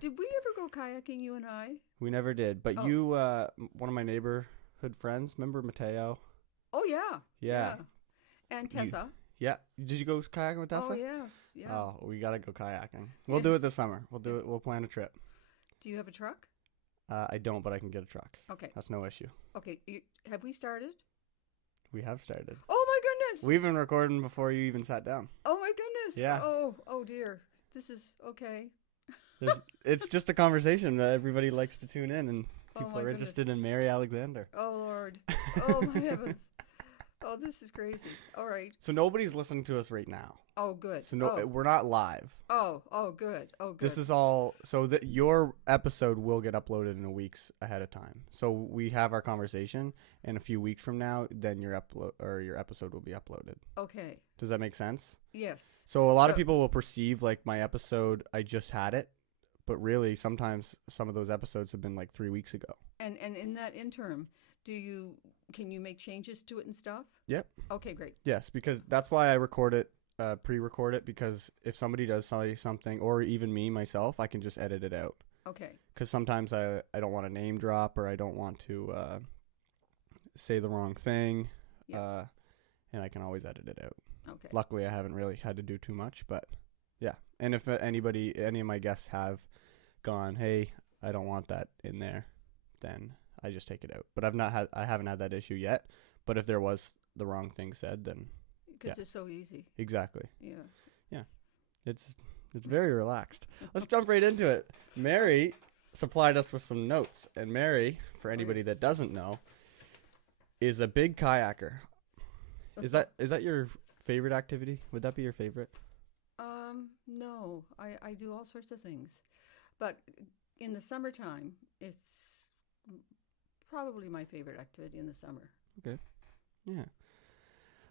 Did we ever go kayaking, you and I? We never did. But Oh. you, one of my neighborhood friends, remember Mateo? Oh, yeah. Yeah. And You, Tessa. yeah. Did you go kayaking with Oh, Tessa? yes. Yeah. Oh, we gotta go kayaking. We'll Yeah. do it this summer. We'll do Yeah. it. We'll plan a trip. Do you have a truck? I don't, but I can get a truck. Okay. That's no issue. Okay. Have we started? We have started. Oh, my goodness. We've been recording before you even sat down. Oh, my goodness. Yeah. Oh, dear. This is okay. It's just a conversation that everybody likes to tune in, and Oh, people my are goodness. interested in Mary Alexander. Oh, Lord. Oh, my heavens. Oh, this is crazy. All right. So nobody's listening to us right now. Oh, good. So no, Oh, we're not live. oh, good. Oh, good. This is all so that your episode will get uploaded in a week's ahead of time. So we have our conversation, and a few weeks from now, then your episode will be uploaded. Okay. Does that make sense? Yes. So a lot of people will perceive like my episode, I just had it, but really sometimes some of those episodes have been like 3 weeks ago. And in that interim, can you make changes to it and stuff? Yep. Okay, great. Yes, because that's why I record it, pre-record it, because if somebody does say something, or even me myself, I can just edit it out. Okay. Because sometimes I don't want to name drop, or I don't want to say the wrong thing, Yep. and I can always edit it out. Okay. Luckily, I haven't really had to do too much, but yeah. And if any of my guests have gone, hey, I don't want that in there, then I just take it out. But I haven't had that issue yet. But if there was the wrong thing said, then Because it's so easy. exactly. Yeah. It's very relaxed. Let's jump right into it. Mary supplied us with some notes, and Mary, for anybody that doesn't know, is a big kayaker. Is that your favorite activity? Would that be your favorite? No, I do all sorts of things, but in the summertime, it's probably my favorite activity in the summer. Yeah.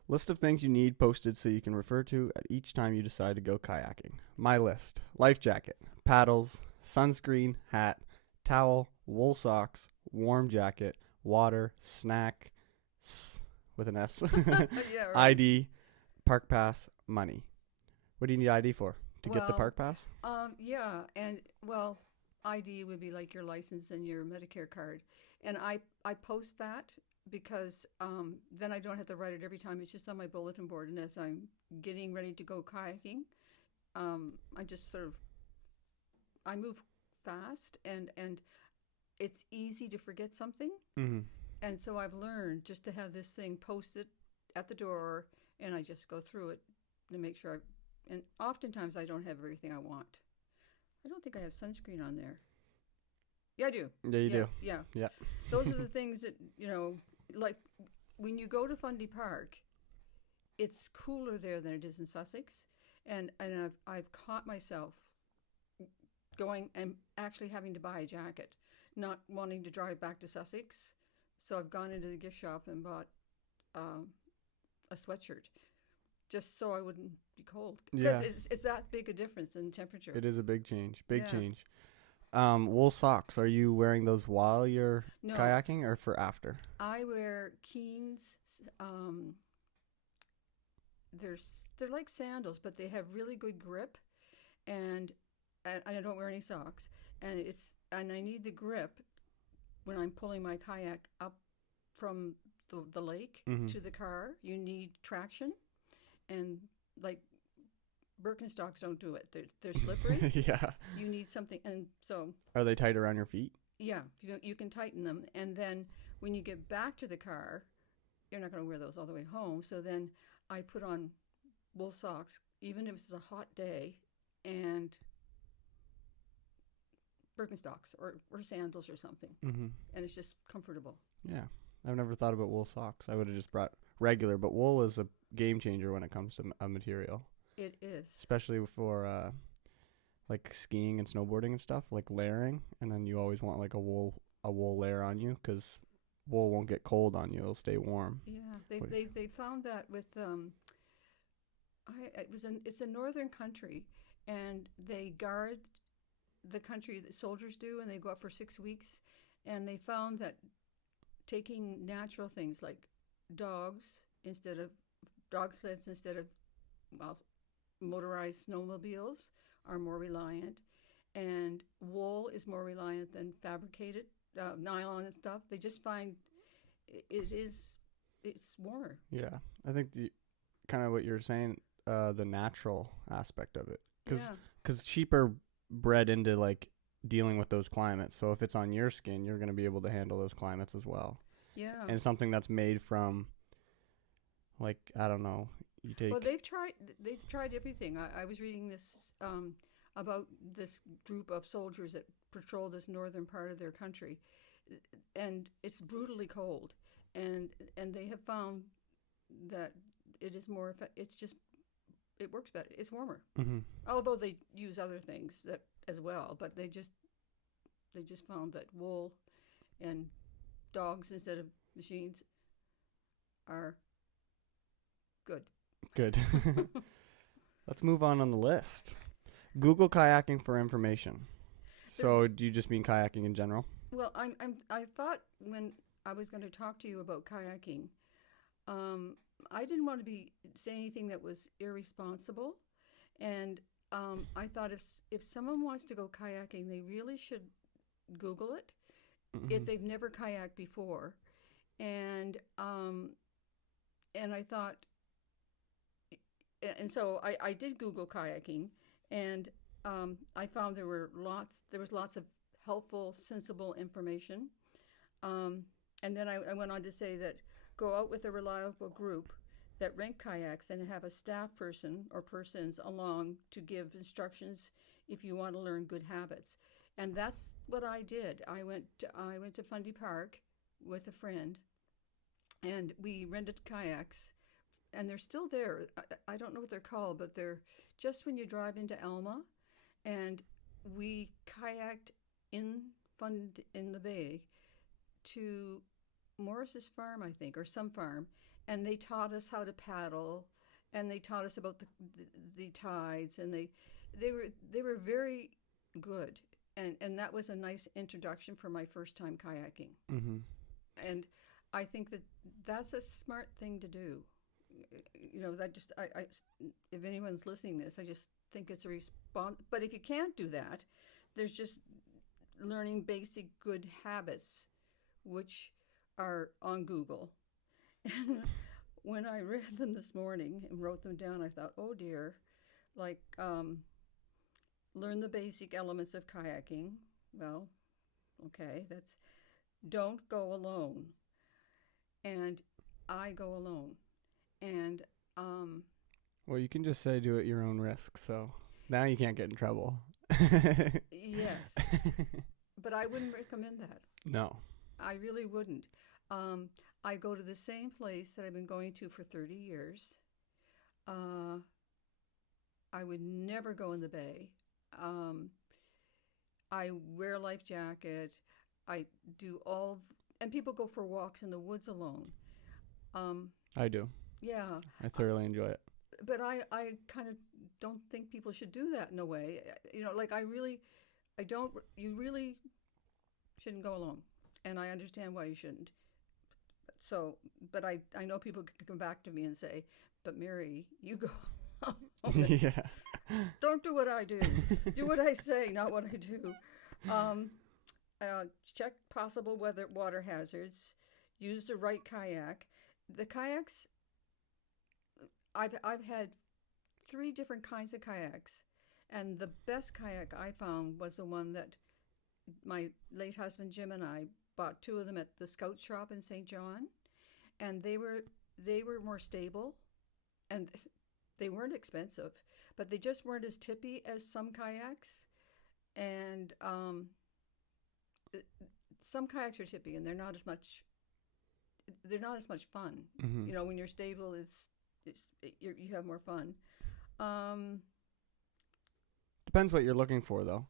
List of things you need posted so you can refer to at each time you decide to go kayaking. My list: life jacket, paddles, sunscreen, hat, towel, wool socks, warm jacket, water, snack, with an S, Yeah, right. ID, park pass, money. What do you need ID for? To get the Well, park pass? Yeah, and well, ID would be like your license and your Medicare card, and I post that because then I don't have to write it every time. It's just on my bulletin board, and as I'm getting ready to go kayaking, I just sort of I move fast, and it's easy to forget something, Mm-hmm. and so I've learned just to have this thing posted at the door, and I just go through it to make sure. And oftentimes I don't have everything I want. I don't think I have sunscreen on there. Yeah, I do. Yeah, you do. Yeah. Yeah. Those are the things that, like when you go to Fundy Park, it's cooler there than it is in Sussex. And I've caught myself going and actually having to buy a jacket, not wanting to drive back to Sussex. So I've gone into the gift shop and bought a sweatshirt just so I wouldn't be cold. Yeah. Because it's that big a difference in temperature. It is a big change. Big Yeah. change. Wool socks. Are you wearing those while you're No. kayaking or for after? I wear Keens. They're like sandals, but they have really good grip, and I don't wear any socks. And I need the grip when I'm pulling my kayak up from the lake Mhm. to the car. You need traction, and like Birkenstocks don't do it. They're slippery. Yeah. You need something, and so Are they tight around your feet? yeah, you can tighten them, and then when you get back to the car, you're not going to wear those all the way home. So then I put on wool socks, even if it's a hot day, and Birkenstocks or sandals or something, Mm-hmm. and it's just comfortable. Yeah. I've never thought about wool socks. I would have just brought regular, but wool is a game changer when it comes to a material, It is. especially for like skiing and snowboarding and stuff, like layering. And then you always want like a wool layer on you because wool won't get cold on you; it'll stay warm. Yeah, What- they found that with it's a northern country, and they guard the country that soldiers do, and they go up for 6 weeks, and they found that taking natural things like dog sleds instead of motorized snowmobiles are more reliant, and wool is more reliant than fabricated nylon and stuff. They just find it's warmer. Yeah, I think kind of what you're saying, the natural aspect of it, because sheep are bred into like dealing with those climates. So if it's on your skin, you're going to be able to handle those climates as well. Yeah. And something that's made from, like, I don't know, you take. Well, they've tried everything. I was reading this about this group of soldiers that patrol this northern part of their country, and it's brutally cold, and they have found that it is more. It works better. It's warmer. Mm-hmm. Although they use other things that as well, but they just found that wool and dogs instead of machines are good. Good. Let's move on the list. Google kayaking for information. So do you just mean kayaking in general? Well, I thought when I was going to talk to you about kayaking, I didn't want to say anything that was irresponsible, and I thought if someone wants to go kayaking, they really should Google it if they've never kayaked before, and I thought, and so I did Google kayaking, and I found there was lots of helpful, sensible information, and then I went on to say that go out with a reliable group that rent kayaks and have a staff person or persons along to give instructions if you want to learn good habits. And that's what I did. I went to Fundy Park with a friend, and we rented kayaks, and they're still there. I don't know what they're called, but they're just when you drive into Alma, and we kayaked in the bay to Morris's farm, I think, or some farm, and they taught us how to paddle, and they taught us about the tides, and they were very good, and that was a nice introduction for my first time kayaking. Mm-hmm. And I think that's a smart thing to do. You know, that just I if anyone's listening to this, I just think it's a response. But if you can't do that, there's just learning basic good habits, which are on Google. And when I read them this morning and wrote them down, I thought, oh dear, like learn the basic elements of kayaking. Well, okay, that's don't go alone. And I go alone. And well, you can just say do it at your own risk, so now you can't get in trouble. Yes. But I wouldn't recommend that. No. I really wouldn't. I go to the same place that I've been going to for 30 years. I would never go in the bay. I wear a life jacket. I do and people go for walks in the woods alone. I do. Yeah. I thoroughly enjoy it. But I kind of don't think people should do that in a way. You know, like you really shouldn't go alone. And I understand why you shouldn't. So, but I know people can come back to me and say, but Mary, you go alone. Yeah. Don't do what I do. Do what I say, not what I do. Check possible water hazards. Use the right kayak. The kayaks, I've had 3 different kinds of kayaks, and the best kayak I found was the one that my late husband Jim and I bought 2 of them at the Scout Shop in St. John, and they were more stable, and they weren't expensive, but they just weren't as tippy as some kayaks, and some kayaks are tippy and they're not as much fun. Mm-hmm. You know, when you're stable, you have more fun. Depends what you're looking for, though.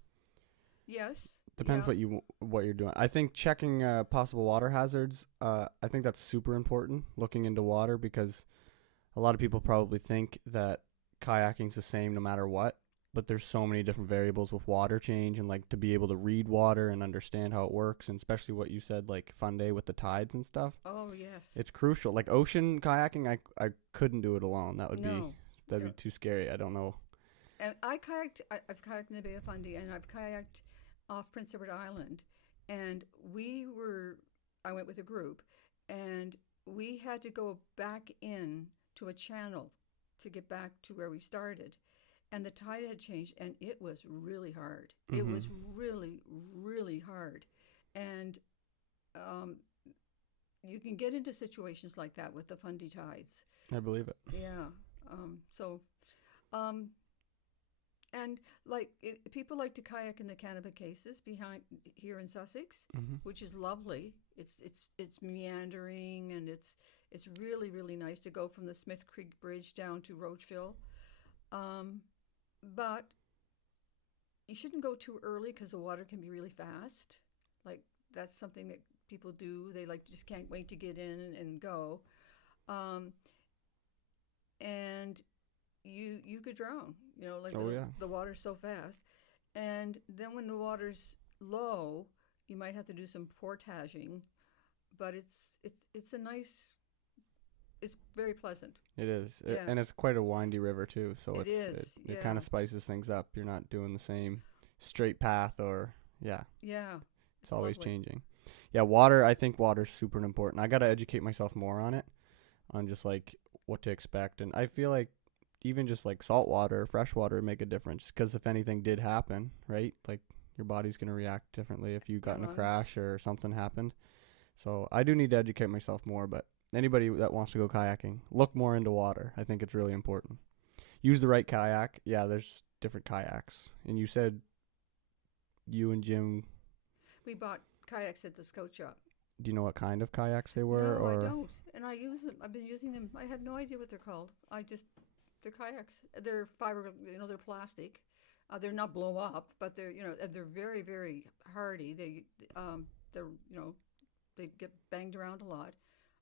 Yes. Depends what you're doing. I think checking possible water hazards. I think that's super important. Looking into water, because a lot of people probably think that kayaking's the same no matter what. But there's so many different variables with water change, and like to be able to read water and understand how it works, and especially what you said, like Funday with the tides and stuff. Oh yes. It's crucial. Like ocean kayaking, I couldn't do it alone. That'd be too scary. I don't know. And I've kayaked in the Bay of Fundy, and I've kayaked off Prince Edward Island, and I went with a group, and we had to go back in to a channel to get back to where we started. And the tide had changed, and it was really hard. It was really, really hard. And you can get into situations like that with the Fundy tides. I believe it. Yeah. And people like to kayak in the Cannibacases behind here in Sussex, which is lovely. It's meandering, and it's really, really nice to go from the Smith Creek Bridge down to Roachville. But you shouldn't go too early because the water can be really fast. Like, that's something that people do. They just can't wait to get in and go. And you could drown, the water's so fast. And then when the water's low, you might have to do some portaging, but it's very pleasant. It is. Yeah. And it's quite a windy river too, so it kind of spices things up. You're not doing the same straight path Yeah. It's always lovely. changing. Yeah, water, I think water's super important. I got to educate myself more on it, on just what to expect. And I feel like even just salt water, fresh water make a difference, because if anything did happen, right? Your body's going to react differently if you got in a crash or something happened. So I do need to educate myself more, but anybody that wants to go kayaking, look more into water. I think it's really important. Use the right kayak. Yeah, there's different kayaks. And you said you and Jim... We bought kayaks at the Scout Shop. Do you know what kind of kayaks they were? No, or? I don't. And I use them. I've been using them. I have no idea what they're called. They're kayaks. They're fiber, they're plastic. They're not blow up, but they're very, very hardy. They get banged around a lot.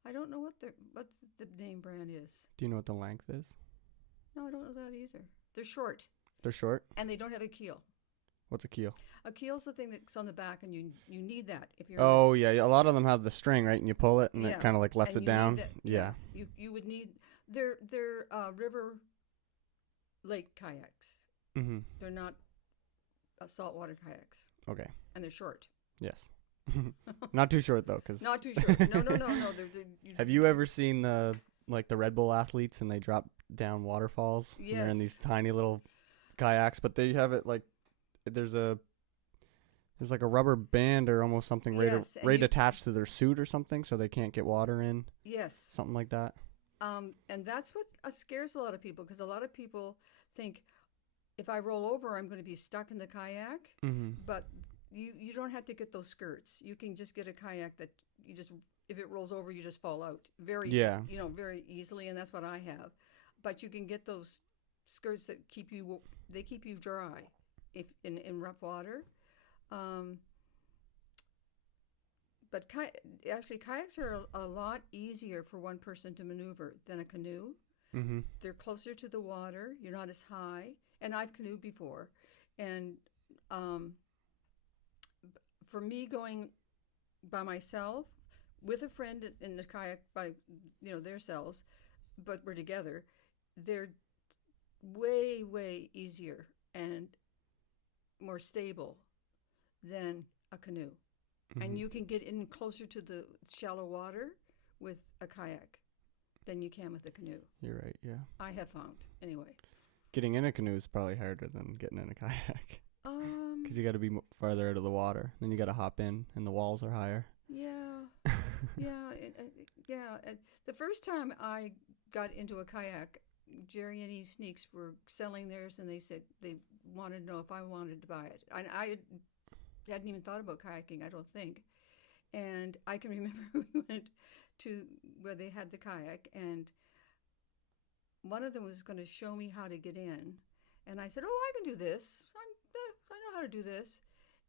I don't know what the name brand is. Do you know what the length is? No, I don't know that either. They're short. They're short? And they don't have a keel. What's a keel? A keel's the thing that's on the back, and you need that if you're. Oh yeah, a lot of them have the string, right? And you pull it, and it kind of lets it down. Yeah. You would need. They're river, lake kayaks. Mhm. They're not saltwater kayaks. Okay. And they're short. Yes. Not too short though, cause. Not too short. No. Have you ever seen the Red Bull athletes and they drop down waterfalls? Yes. And they're in these tiny little kayaks, but they have it there's a rubber band or almost something right attached to their suit or something, so they can't get water in. Yes. Something like that. And that's what scares a lot of people, because a lot of people think, if I roll over, I'm going to be stuck in the kayak. Mm-hmm. But you don't have to get those skirts. You can just get a kayak that if it rolls over, you just fall out very easily, and that's what I have. But you can get those skirts that keep you dry if in rough water. But kayaks are a lot easier for one person to maneuver than a canoe. Mm-hmm. They're closer to the water. You're not as high. And I've canoed before. And for me, going by myself with a friend in the kayak by their selves, but we're together, they're way, way easier and more stable than a canoe. Mm-hmm. And you can get in closer to the shallow water with a kayak than you can with a canoe. You're right, yeah. I have found, anyway. Getting in a canoe is probably harder than getting in a kayak. Because you got to be farther out of the water. Then you got to hop in, and the walls are higher. Yeah. Yeah. The first time I got into a kayak, Jerry and Eve Sneaks were selling theirs, and they said they wanted to know if I wanted to buy it. And I hadn't even thought about kayaking, I don't think. And I can remember we went to where they had the kayak, and one of them was going to show me how to get in. And I said, "Oh, I can do this. I know how to do this."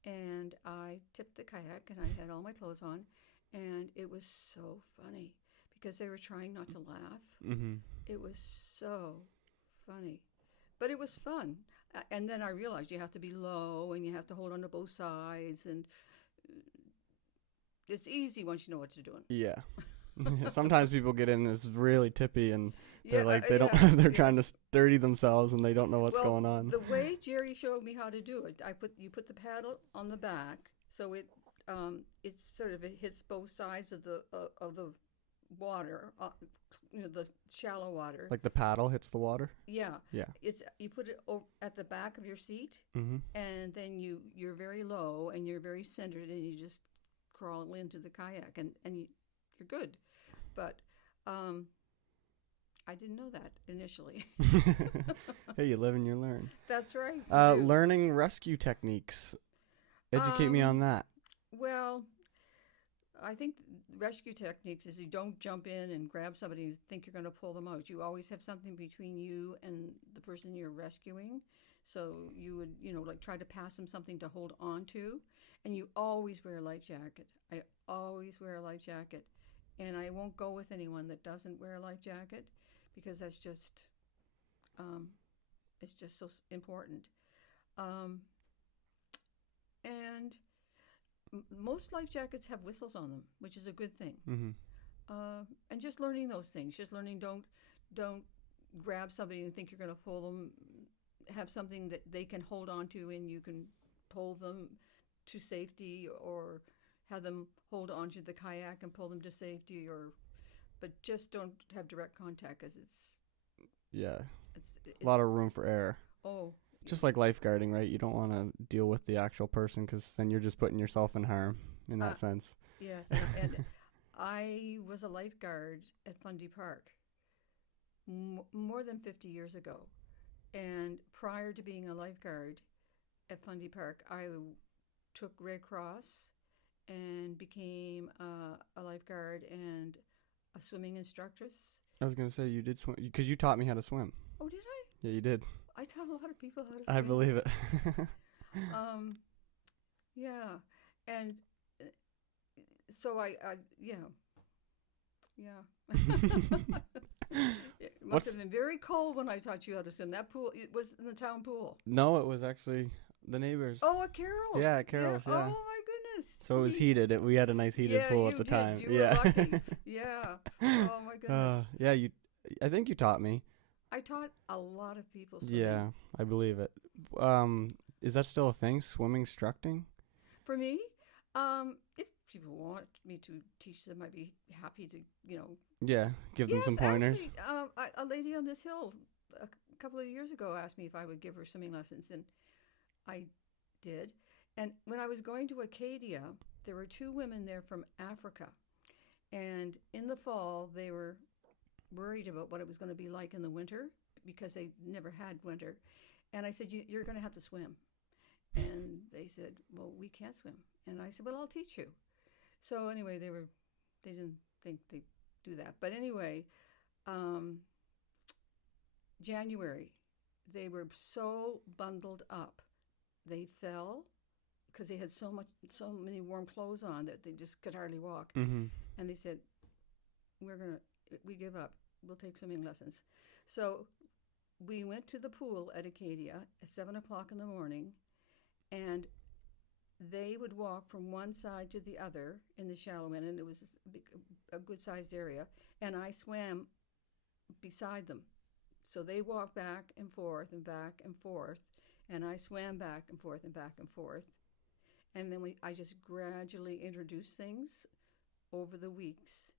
And I tipped the kayak, and I had all my clothes on, and it was so funny because they were trying not to laugh. Mm-hmm. It was so funny, but it was fun. And then I realized you have to be low, and you have to hold on to both sides, and it's easy once you know what you're doing. Yeah. Sometimes people get in, it's really tippy, and they're like, they don't, yeah, they're yeah. trying to steady themselves, and they don't know what's Well, going on. the way Jerry showed me how to do it, you put the paddle on the back, so it's sort of, it hits both sides of the water, the shallow water. Like the paddle hits the water. Yeah, Yeah. it's you put it at the back of your seat, Mm-hmm. and then you're very low and you're very centered, and you just crawl into the kayak, and you're good. But I didn't know that initially. Hey, you live and you learn. That's right. You do. Learning rescue techniques. Educate me on that. Well, I think rescue techniques is you don't jump in and grab somebody and think you're going to pull them out. You always have something between you and the person you're rescuing. So you would, like try to pass them something to hold on to. And you always wear a life jacket. I always wear a life jacket. And I won't go with anyone that doesn't wear a life jacket because that's just, it's just so important. And most life jackets have whistles on them, which is a good thing. Mm-hmm. And just learning those things, just learning don't grab somebody and think you're going to pull them. Have something that they can hold on to, and you can pull them to safety, or have them hold onto the kayak and pull them to safety, but just don't have direct contact, because it's a lot of room for error. Oh, Just like lifeguarding, right? You don't want to deal with the actual person, because then you're just putting yourself in harm in that sense. Yes, and I was a lifeguard at Fundy Park more than 50 years ago. And prior to being a lifeguard at Fundy Park, I took Red Cross and became a lifeguard and a swimming instructress. I was going to say, you did swim, because you taught me how to swim. Oh, did I? Yeah, you did. I taught a lot of people how to swim. I believe it. Yeah. And so yeah. It must have been very cold when I taught you how to swim. That pool, it was in the town pool. No, it was actually the neighbors. Oh, at Carol's. Yeah, at Carol's, yeah. Oh, my goodness. So it was heated. We had a nice heated pool at the time. You were lucky. Yeah. Oh, my goodness. I think you taught me. I taught a lot of people swimming. Yeah, I believe it. Is that still a thing, swimming instructing? For me, if people want me to teach them, I'd be happy to, Yeah, give them some pointers. Actually, a lady on this hill a couple of years ago asked me if I would give her swimming lessons, and I did. And when I was going to Acadia, there were two women there from Africa. And in the fall, they were worried about what it was going to be like in the winter, because they never had winter. And I said, you're going to have to swim. And they said, well, we can't swim. And I said, well, I'll teach you. So anyway, they didn't think they'd do that. But anyway, January, they were so bundled up, they fell because they had so many warm clothes on that they just could hardly walk. Mm-hmm. And they said, we give up. We'll take swimming lessons. So we went to the pool at Acadia at 7 o'clock in the morning, and they would walk from one side to the other in the shallow end, and it was a good-sized area, and I swam beside them. So they walked back and forth and back and forth, and I swam back and forth and back and forth. And then I just gradually introduced things over the weeks.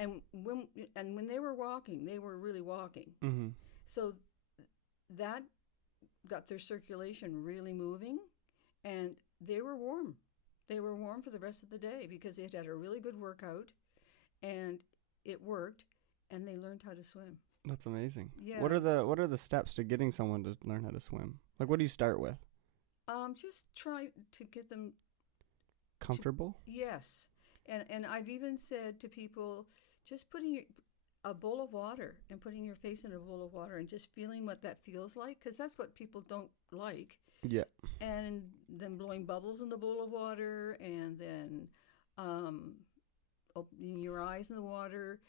And when they were walking, they were really walking. Mm-hmm. So that got their circulation really moving, and they were warm. They were warm for the rest of the day because they had a really good workout, and it worked, and they learned how to swim. That's amazing. Yeah. What are the steps to getting someone to learn how to swim? Like, what do you start with? Just try to get them comfortable. Yes, and I've even said to people, just putting a bowl of water and putting your face in a bowl of water and just feeling what that feels like, because that's what people don't like. Yeah. And then blowing bubbles in the bowl of water, and then opening your eyes in the water.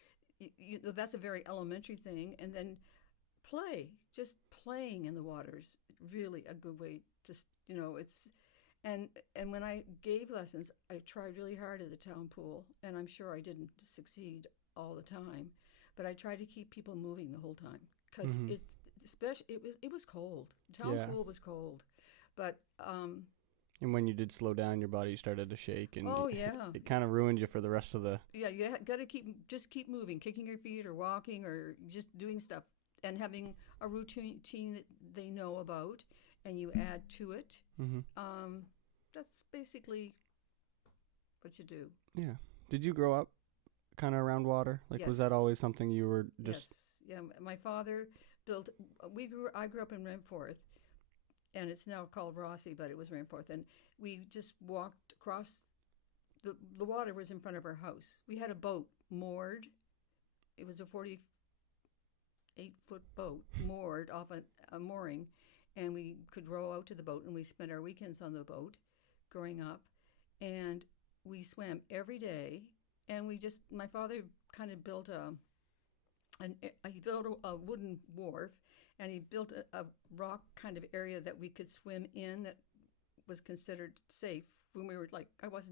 That's a very elementary thing. And then play. Just playing in the water is really a good way to, And when I gave lessons, I tried really hard at the town pool, and I'm sure I didn't succeed all the time, but I tried to keep people moving the whole time because Mhm. it was cold. The town Yeah. pool was cold, but And when you did slow down, your body started to shake, and oh yeah, it kind of ruined you for the rest of the. yeah, you got to keep moving, kicking your feet or walking or just doing stuff and having a routine that they know about, and you add to it. Mhm. That's basically what you do. Yeah. Did you grow up kind of around water? Like, was Yes. that always something you were just? Yes, yeah. My father built. I grew up in Ramforth, and it's now called Rossi, but it was Ramforth, and we just walked across. The water was in front of our house. We had a boat moored. It was a 48-foot boat moored off a mooring, and we could row out to the boat, and we spent our weekends on the boat, growing up, and we swam every day. And my father kind of built he built a wooden wharf, and he built a rock kind of area that we could swim in that was considered safe when we were like, I was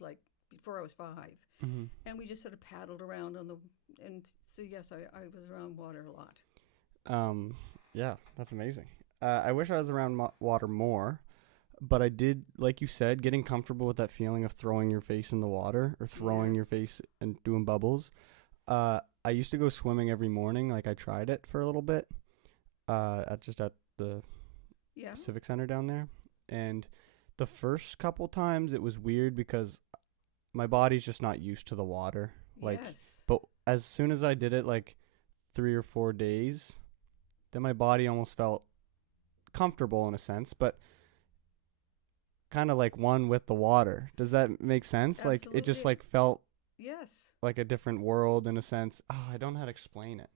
like, before I was 5. Mm-hmm. And we just sort of paddled around and so yes, I was around water a lot. Yeah, that's amazing. I wish I was around water more, but I did, like you said, getting comfortable with that feeling of throwing your face in the water or throwing Yeah. your face and doing bubbles. I used to go swimming every morning. Like, I tried it for a little bit, at the Yeah. Civic Center down there. And the first couple times it was weird because my body's just not used to the water. Like, yes. but as soon as I did it, like 3 or 4 days, then my body almost felt comfortable in a sense, but kind of like one with the water. Does that make sense? Like, it just Absolutely. like felt Yes. like a different world in a sense. Oh, I don't know how to explain it.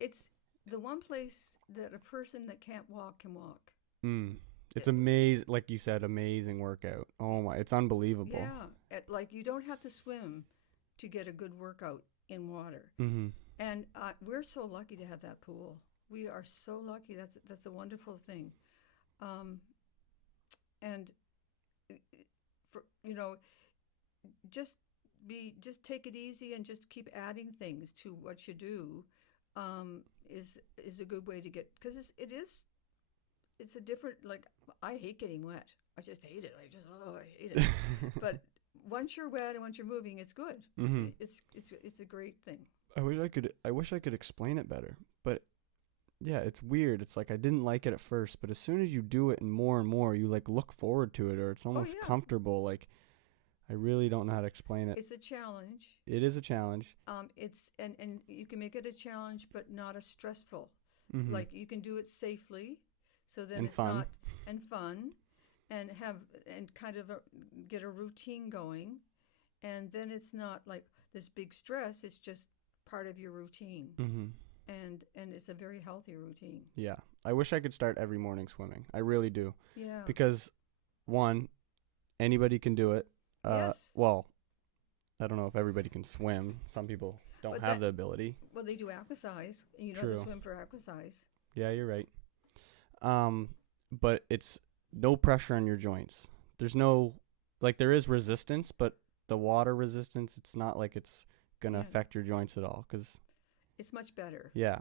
It's the one place that a person that can't walk can walk. It's It- amazing, like you said, amazing workout. Oh my, it's unbelievable. Yeah. Like you don't have to swim to get a good workout in water. Mm-hmm. And we're so lucky to have that pool. We are so lucky. That's a wonderful thing. And for just take it easy and just keep adding things to what you do. Is a good way to get, because it's a different, like, I hate getting wet. I just hate it. I hate it. But once you're wet and once you're moving, it's good. Mm-hmm. It's a great thing. I wish I could explain it better. But yeah, it's weird. It's like I didn't like it at first, but as soon as you do it and more, you like look forward to it, or it's almost yeah. comfortable. Like, I really don't know how to explain it. It's a challenge. It is a challenge. It's and you can make it a challenge, but not as stressful. Mm-hmm. Like, you can do it safely, so then And it's fun. not and fun, and kind of get a routine going, and then it's not like this big stress. It's just part of your routine, Mm-hmm. and it's a very healthy routine. Yeah, I wish I could start every morning swimming. I really do, Yeah. because one, anybody can do it. Yes. Well, I don't know if everybody can swim. Some people don't But have that- the ability. Well, they do aquasize, and you don't have True. to swim for aquasize. Yeah, you're right. But it's no pressure on your joints. There's no, like, there is resistance, but the water resistance, it's not like it's gonna Yeah. affect your joints at all. 'Cause It's much better. yeah,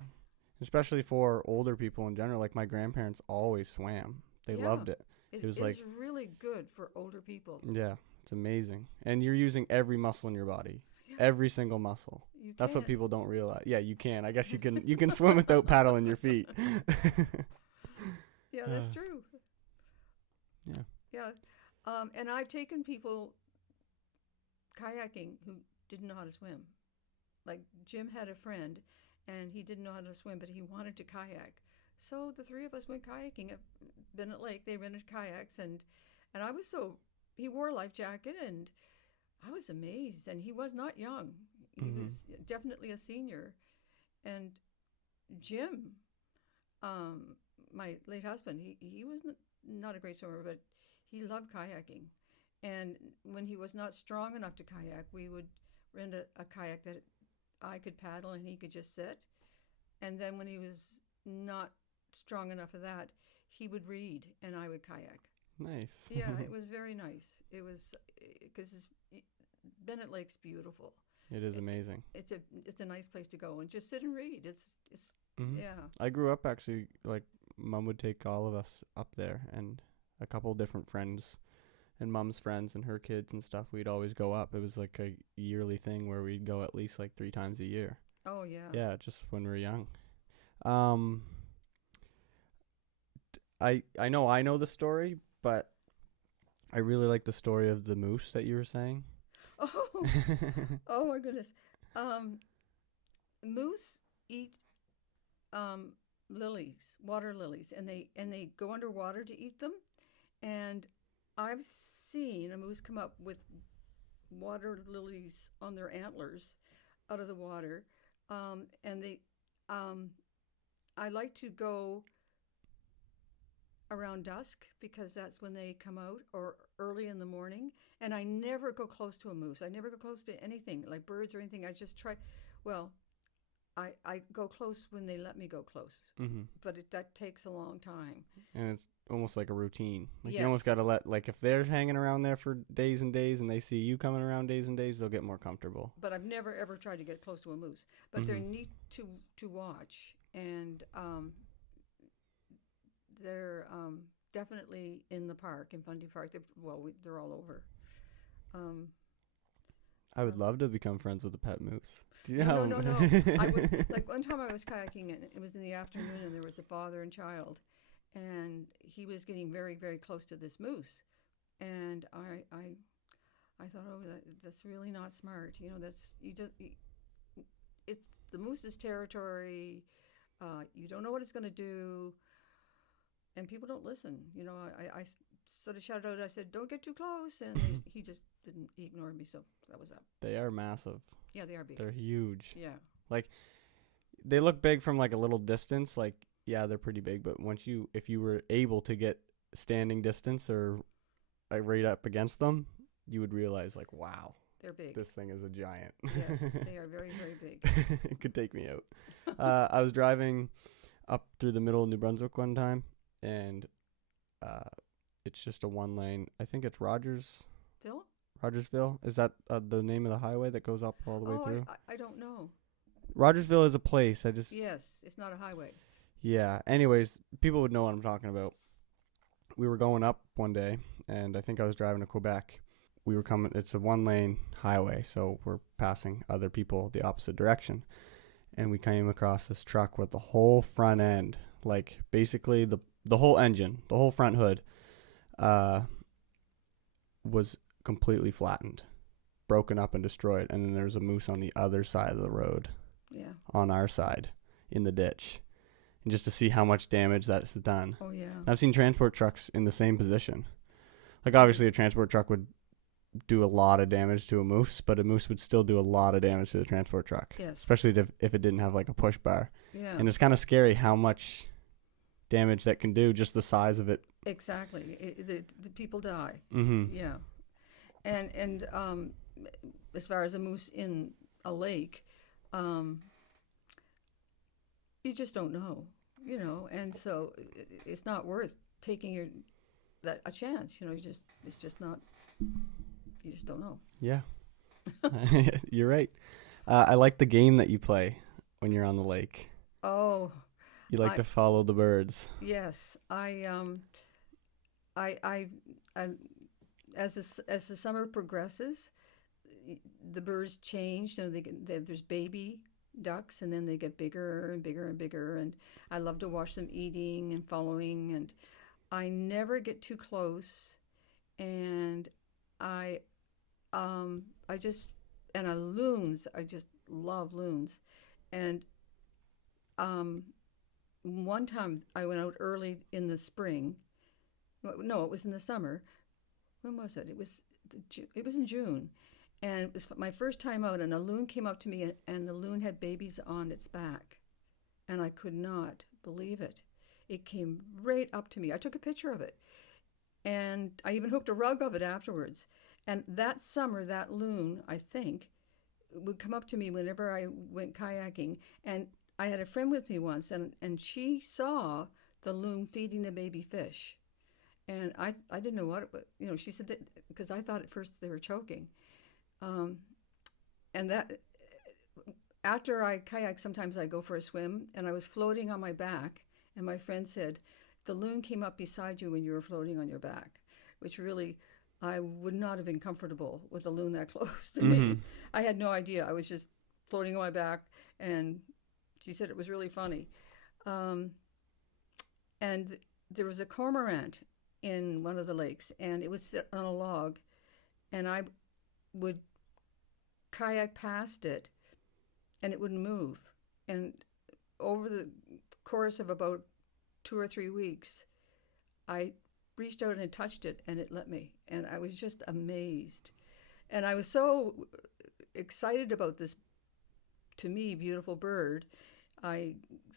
especially for older people in general. Like, my grandparents always swam. They Yeah. loved it. It was is like- really good for older people. Yeah, it's amazing. And you're using every muscle in your body. Yeah. Every single muscle. You That's what can. people don't realize. Yeah, you can. I guess you can. You can swim without paddling your feet. Yeah, that's Uh, true. yeah. Yeah. And I've taken people kayaking who didn't know how to swim. Like, Jim had a friend, and he didn't know how to swim, but he wanted to kayak. So the three of us went kayaking at Bennett Lake. They rented kayaks, and he wore a life jacket, and I was amazed. And he was not young. He Mhm. was definitely a senior. And Jim, my late husband, he was not a great swimmer, but he loved kayaking. And when he was not strong enough to kayak, we would rent a kayak that I could paddle and he could just sit. And then when he was not strong enough for that, he would read and I would kayak. Nice. Yeah, it was very nice. It was because Bennett Lake's beautiful. It is It- amazing. It's a nice place to go and just sit and read. It's Hmm. yeah. I grew up actually, like, Mom would take all of us up there, and a couple different friends and Mom's friends and her kids and stuff. We'd always go up. It was like a yearly thing where we'd go at least like 3 times a year. Oh yeah. Yeah, just when we were young. Um, I know the story, but I really like the story of the moose that you were saying. Oh oh my goodness. Um, Moose eat lilies, water lilies, and they go underwater to eat them. And I've seen a moose come up with water lilies on their antlers out of the water. And um, I like to go around dusk because that's when they come out, or early in the morning. And I never go close to a moose. I never go close to anything like birds or anything. I just try. Well, I go close when they let me go close, Mm-hmm. but that takes a long time. And it's almost like a routine. Like, you almost Yes. got to let, like, if they're hanging around there for days and days and they see you coming around days and days, they'll get more comfortable. But I've never ever tried to get close to a moose. But they're Mhm. neat to watch, and they're definitely in the park in Fundy Park. They're all over. Um, I would love to become friends with a pet moose. Do you no, know no, no, no. I would like one time I was kayaking and it was in the afternoon and there was a father and child, and he was getting very very close to this moose, and I thought, oh, that's really not smart. You know, that's you just it's the moose's territory. You don't know what it's going to do, and people don't listen. You know, I sort of shouted out. I said, "Don't get too close," and he just didn't. He ignored me. So that was that. They are massive. Yeah, they are big. They're huge. Yeah. They look big from like a little distance. Like, yeah, they're pretty big. But if you were able to get standing distance or like right up against them, you would realize, like, wow, They're big. this thing is a giant. Yes, they are very, very big. It could take me out. I was driving up through the middle of New Brunswick one time, and it's just a one lane. I think it's Phil? Rogersville. Is that the name of the highway that goes up all the way through? I don't know. Rogersville is a place. Yes, it's not a highway. Yeah. Anyways, people would know what I'm talking about. We were going up one day, and I think I was driving to Quebec. We were coming. It's a one lane highway, so we're passing other people the opposite direction, and we came across this truck with the whole front end, like basically the whole engine, the whole front hood, was completely flattened, broken up and destroyed, and then there's a moose on the other side of the road, Yeah. on our side, in the ditch, and just to see how much damage that's done. Oh, yeah. I've seen transport trucks in the same position. Like, obviously a transport truck would do a lot of damage to a moose, but a moose would still do a lot of damage to the transport truck, Yes. especially if it didn't have like a push bar. Yeah. And it's kind of scary how much damage that can do, just the size of it. Exactly. The people die. Mm-hmm. Yeah. And as far as a moose in a lake, you just don't know, you know, and so it's not worth taking a chance, you know. It's just not. You just don't know. Yeah. You're right. I like the game that you play when you're on the lake. Oh, You like I- to follow the birds. yes. As the summer progresses, the birds change. You know, there's baby ducks, and then they get bigger and bigger and bigger. And I love to watch them eating and following. And I never get too close. And loons. I just love loons. And one time I went out early in the spring. No, it was in the summer. When was it? It was in June, and it was my first time out. And a loon came up to me, and the loon had babies on its back, and I could not believe it. It came right up to me. I took a picture of it, and I even hooked a rug of it afterwards. And that summer, that loon, I think, would come up to me whenever I went kayaking. And I had a friend with me once, and she saw the loon feeding the baby fish. and I didn't know what it was. You know, she said that because I thought at first they were choking, and that after I kayak, sometimes I go for a swim, and I was floating on my back, and my friend said, the loon came up beside you when you were floating on your back, which really, I would not have been comfortable with a loon that close to me. I had no idea. I was just floating on my back, and she said it was really funny. And there was a cormorant in one of the lakes, and it was on a log, and I would kayak past it, and it wouldn't move. And over the course of about 2 or 3 weeks, I reached out and touched it, and it let me. And I was just amazed. And I was so excited about this, to me, beautiful bird. I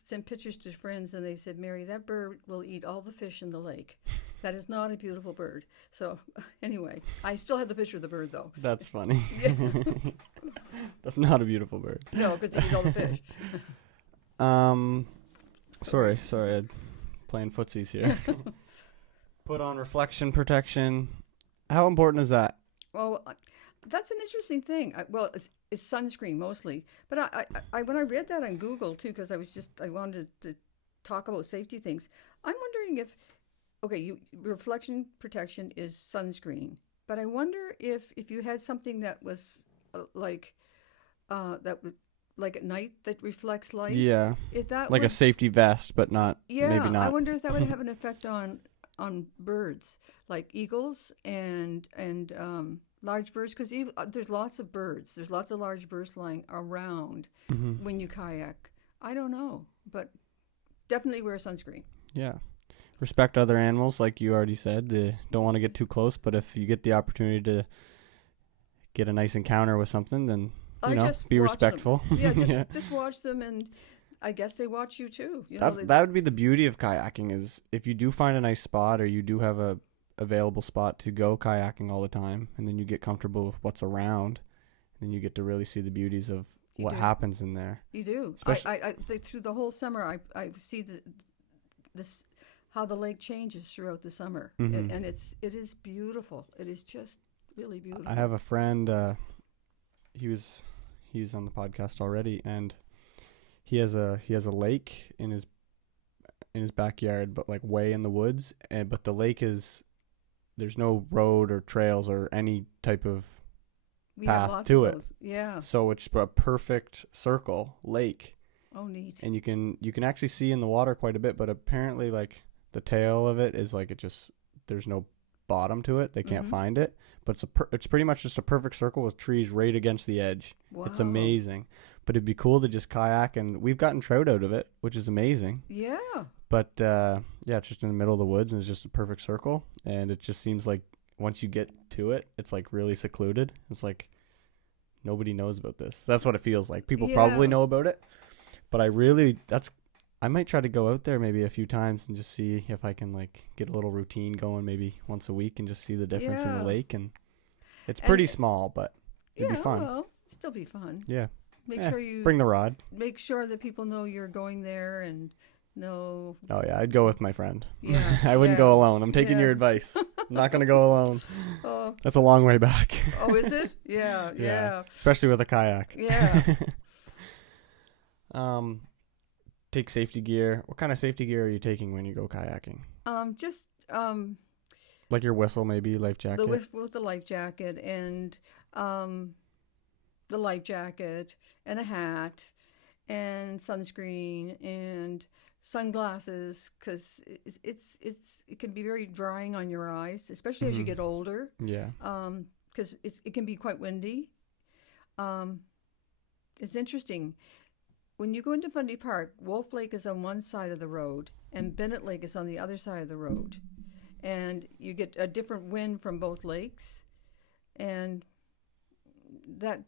sent pictures to friends, and they said, Mary, that bird will eat all the fish in the lake. That is not a beautiful bird. So anyway, I still have the picture of the bird, though. That's funny. Yeah. That's not a beautiful bird. No, because it eats all the fish. Sorry, I'm playing footsies here. Put on reflection protection. How important is that? Well, that's an interesting thing. It's sunscreen mostly. But I when I read that on Google too, because I wanted to talk about safety things. I'm wondering if, reflection protection is sunscreen, but I wonder if you had something that was like at night that reflects light. Yeah. If that like a safety vest, but not. Yeah, maybe not. I wonder if that would have an effect on birds like eagles and large birds, because there's lots of birds. There's lots of large birds flying around when you kayak. I don't know, but definitely wear sunscreen. Yeah. Respect other animals, like you already said. They don't want to get too close, but if you get the opportunity to get a nice encounter with something, then be respectful. Yeah, just watch them, and I guess they watch you too. That would be the beauty of kayaking, is if you do find a nice spot, or you do have a available spot to go kayaking all the time, and then you get comfortable with what's around, and then you get to really see the beauties of what happens in there. You do. I through the whole summer, I see this how the lake changes throughout the summer, and it is beautiful. It is just really beautiful. I have a friend. He's on the podcast already, and he has a lake in his backyard, but like way in the woods. But the lake there's no road or trails or any type of path to it. Yeah. So it's a perfect circle lake. Oh, neat. And you can actually see in the water quite a bit, but apparently like the tail of it is like there's no bottom to it. They can't find it, but it's pretty much just a perfect circle with trees right against the edge. Wow. It's amazing. But it'd be cool to just kayak, and we've gotten trout out of it, which is amazing. Yeah. But it's just in the middle of the woods, and it's just a perfect circle, and it just seems like once you get to it, it's like really secluded. It's like nobody knows about this. That's what it feels like. People probably know about it, but I might try to go out there maybe a few times and just see if I can like get a little routine going, maybe once a week, and just see the difference in the lake. And it's pretty small, but it'd be fun. Well, still be fun. Yeah. Make sure you bring the rod. Make sure that people know you're going there and know. Oh yeah, I'd go with my friend. Yeah. I wouldn't go alone. I'm taking your advice. I'm not gonna go alone. Oh. That's a long way back. Oh, is it? Yeah. Especially with a kayak. Yeah. Take safety gear. What kind of safety gear are you taking when you go kayaking? Like your whistle, maybe, life jacket. With the life jacket and the life jacket and a hat and sunscreen and sunglasses, because it can be very drying on your eyes, especially as you get older. Yeah. Because it can be quite windy. It's interesting. When you go into Fundy Park, Wolf Lake is on one side of the road and Bennett Lake is on the other side of the road. And you get a different wind from both lakes. And that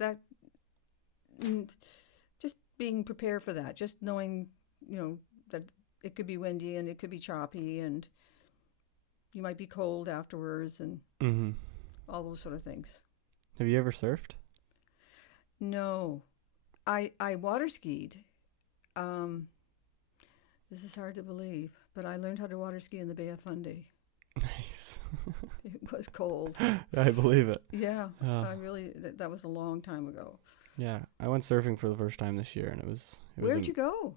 just being prepared for that, just knowing, that it could be windy and it could be choppy and you might be cold afterwards and all those sort of things. Have you ever surfed? No. I water skied. This is hard to believe, but I learned how to water ski in the Bay of Fundy. Nice. was cold. I believe it. Yeah, Uh, I really that was a long time ago. yeah, I went surfing for the first time this year, and it was. Where'd you go?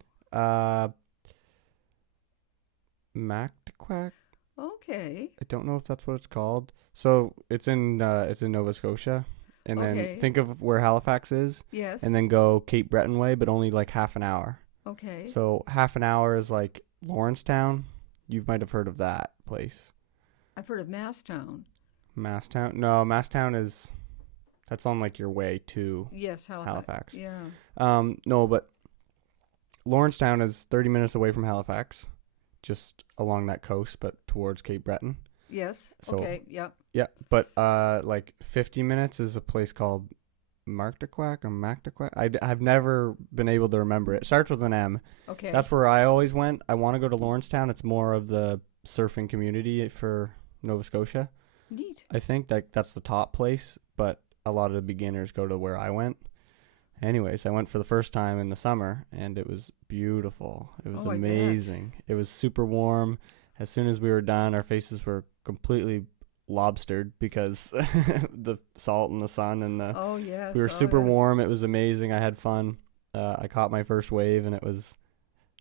Mactaquac. Okay. I don't know if that's what it's called. So it's in Nova Scotia, and then Okay. think of where Halifax is, Yes. and then go Cape Breton way, but only like half an hour. Okay. So half an hour is like Lawrencetown. You might have heard of that place. I've heard of Masstown. Masstown? No, Masstown is that's on like your way to Yes, Halifax. Yeah. No, but Lawrencetown is 30 minutes away from Halifax, just along that coast, but towards Cape Breton. Yes. So- Okay. Yeah. Yeah, but like 50 minutes is a place called Marktaquac or Mactaquac. I've never been able to remember it. It starts with an M. Okay. That's where I always went. I want to go to Lawrencetown. It's more of the surfing community for Nova Scotia. Neat. I think that's the top place, but a lot of the beginners go to where I went. Anyways, I went for the first time in the summer, and it was beautiful. It was Oh, I bet. amazing. It was super warm. As soon as we were done, our faces were completely lobstered because the salt and the sun and the Oh yes. we were Oh, super yeah. warm. It was amazing. I had fun. I caught my first wave, and it was